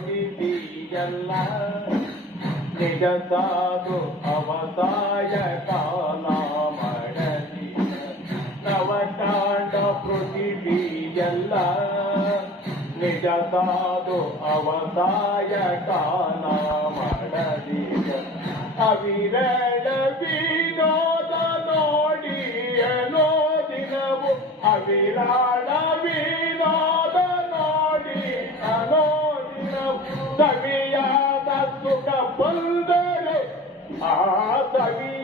ಪೃಥಿವಿಯಲ್ಲ ನಿಜ ಸಾಧು ಅವಸಾಯ ಕಾಲ ಮಾಡಲಿ ನವಕಾಂಡ ಪೃಥಿವಿಯಲ್ಲ ನಿಜ ಸಾಧು ಅವಸಾಯ ಕಾಲ ಮಾಡಲಿ ಅವಿರಳ ವಿನೋದ ನೋಡಿ ಏನೋ ದಿನವು ಅವಿರಾಳ ವಿನೋದ ನೋಡಿ ಅನೋ ದಿನವು ಸವಿಯಾದ ಸುಖ ಬಂದರು ಆ ಸವಿ